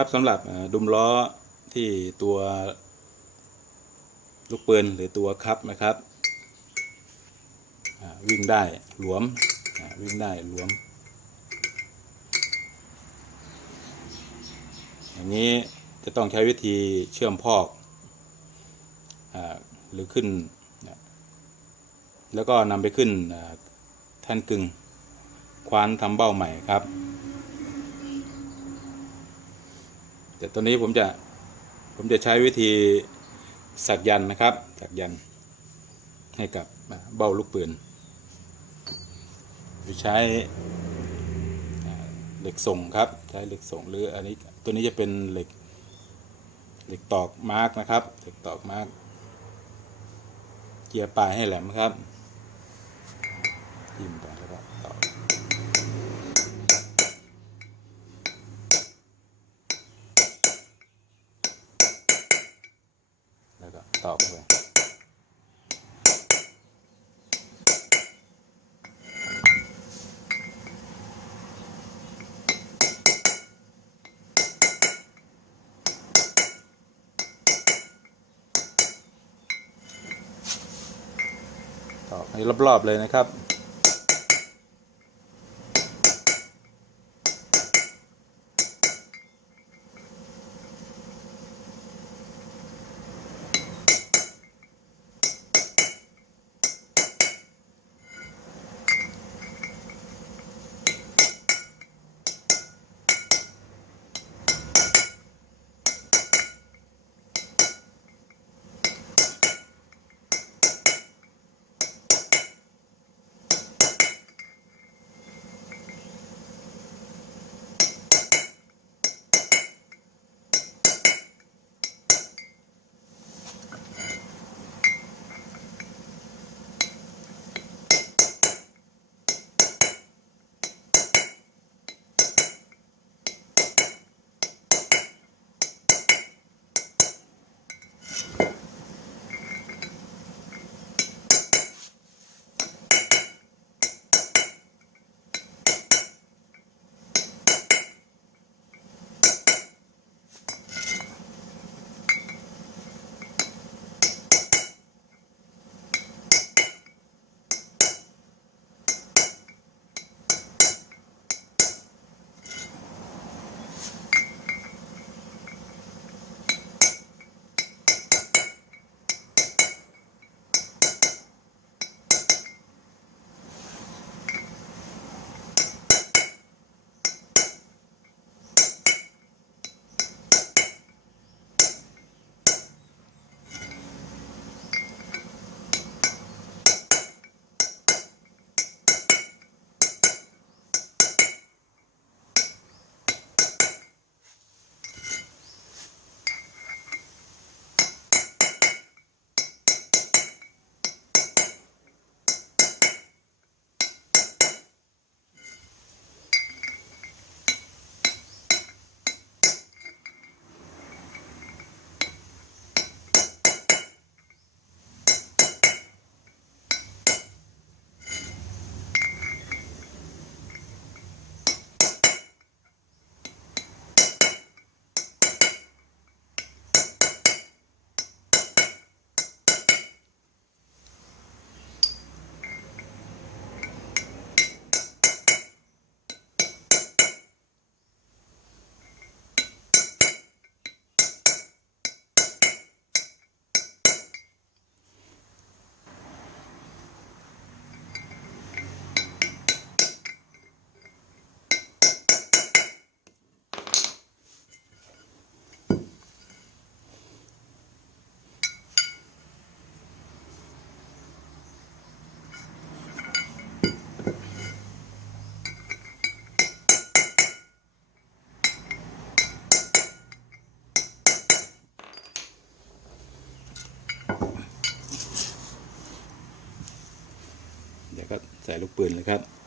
ครับสำหรับดุมล้อที่ตัวลูกปืนหรือตัวครับนะครับวิ่งได้หลวมวิ่งได้หลวมอย่างนี้จะต้องใช้วิธีเชื่อมพอกหรือขึ้นแล้วก็นำไปขึ้นแท่นกึ่งคว้านทำเบ้าใหม่ครับแต่ตอนนี้ผมจะใช้วิธีสักยันนะครับสักยันให้กับเบ้าลูกปืนใช้เหล็กส่งครับใช้เหล็กส่งหรืออันนี้ตัวนี้จะเป็นเหล็กตอกมาร์กนะครับเหล็กตอกมาร์กเกียร์ปลายให้แหลมครับจิ้มไปแล้วก็ตอกแล้วก็ตอกไปตอกให้รอบๆเลยนะครับเดี๋ยวก็ใส่ลูกปืนเลยครับ